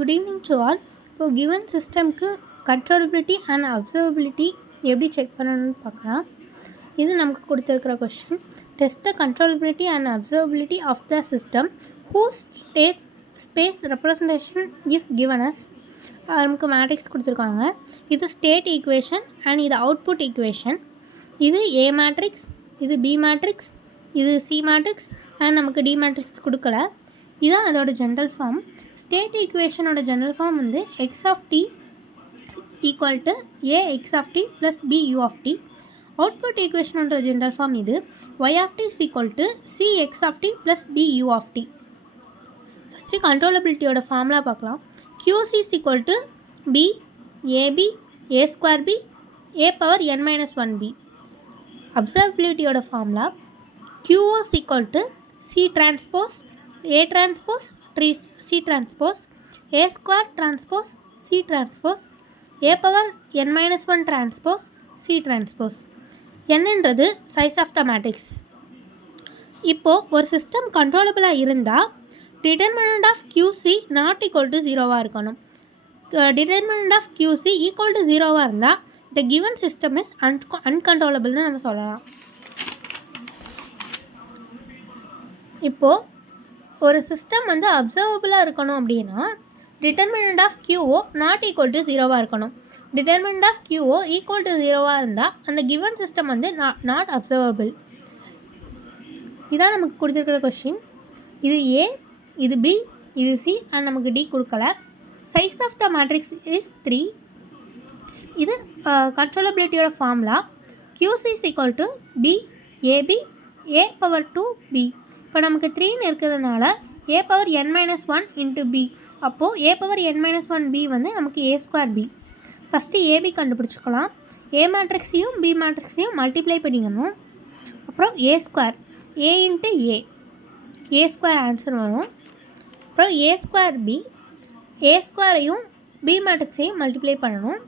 Good evening to all. இப்போ given சிஸ்டம்க்கு controllability and observability எப்படி செக் பண்ணணும்னு பார்க்கலாம். இது நமக்கு கொடுத்துருக்கிற question. Test the controllability and observability of the system whose space representation is given as. நமக்கு மேட்ரிக்ஸ் கொடுத்துருக்காங்க. இது ஸ்டேட் ஈக்குவேஷன் அண்ட் இது அவுட்புட் ஈக்குவேஷன். இது ஏ மேட்ரிக்ஸ், இது பி மேட்ரிக்ஸ், இது சி மேட்ரிக்ஸ் அண்ட் நமக்கு டி மேட்ரிக்ஸ் கொடுக்கல. இதுதான் அதோட ஜென்ரல் ஃபார்ம். ஸ்டேட் ஈக்குவேஷனோட ஜென்ரல் ஃபார்ம் வந்து X of T equal to A X of T plus B U of T. Output ஈக்குவேஷனோட ஜென்ரல் ஃபார்ம் இது Y of T is equal to C X of T plus D U of T. First கண்ட்ரோலபிலிட்டியோட formula பார்க்கலாம். QC is equal to B, AB, A square B, A power n minus 1B. Observability ஓட formula QO is equal to C transpose, A transpose, C transpose, A square transpose, C transpose, A power n minus 1 transpose, C transpose. என்னன்றது size of the matrix. இப்போது ஒரு system கண்ட்ரோலபிளாக இருந்தால் determinant of QC not equal to 0 இருக்கணும். determinant of QC equal to 0 இருந்தால் the given system is uncontrollable நம்ம சொல்லலாம். இப்போது ஒரு சிஸ்டம் வந்து அப்சர்வபிளாக இருக்கணும் அப்படின்னா determinant of QO not equal to 0 இருக்கணும். determinant of QO equal to 0 இருந்தால் அந்த given system வந்து not observable. இதான் நமக்கு கொடுத்துருக்கிற கொஸ்டின். இது ஏ, இது பி, இது சி அண்ட் நமக்கு டி கொடுக்கல. Size of the matrix is 3. இது கண்ட்ரோலபிலிட்டியோட ஃபார்முலா QC is equal to B AB A power 2B. இப்போ நமக்கு 3ன்னு இருக்கிறதுனால A power n minus 1 into B. அப்போது A power n minus 1B வந்து நமக்கு A square B. First AB கண்டுபிடிச்சிக்கலாம். ஏ மேட்ரிக்ஸையும் பி மேட்ரிக்ஸையும் மல்டிப்ளை பண்ணிக்கணும். அப்புறம் A square A into A square answer வரும். அப்புறம் A square B, A ஸ்கொயரையும் B மேட்ரிக்ஸையும் மல்டிப்ளை பண்ணணும்.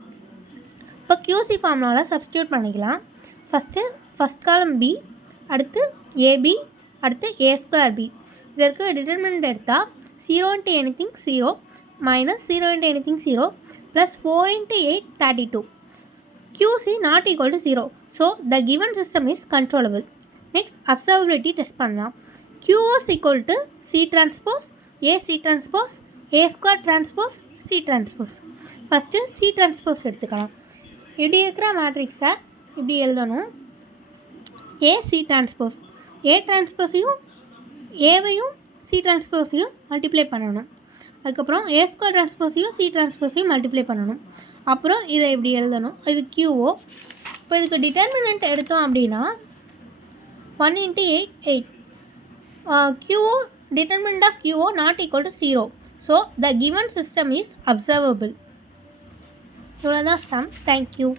இப்போ QC ஃபார்முலாவில் சப்ஸ்டியூட் பண்ணிக்கலாம். ஃபஸ்ட் காலம் பி, அடுத்து ஏபி, அடுத்து ஏ ஸ்கொயர் பி. இதற்கு டிட்டர்மினன்ட் எடுத்தால் 0 into anything 0 minus 0 into anything 0 plus 4 into 8 32. QC not equal to 0. So the given system is controllable. Next observability test பண்ணலாம். QO is equal to C transpose, A C transpose, A square transpose, C transpose. First C transpose எடுத்துக்கலாம். இப்படி இருக்கிற மேட்ரிக்ஸை இப்படி எழுதணும். A C transpose, A transpose-ஐயும் ஏவையும் C transpose-ஐயும் மல்டிப்ளை பண்ணணும். அதுக்கப்புறம் A square transpose-ஐயும் C transpose-ஐயும் மல்டிப்ளை பண்ணணும். அப்புறம் இதை இப்படி எழுதணும். இது QO. இப்போ இதுக்கு டிட்டர்மினன்ட் எடுத்தோம் அப்படின்னா 1 into 8 8. QO determinant of QO not equal to 0. So the given system is observable. So that's sum. Thank you.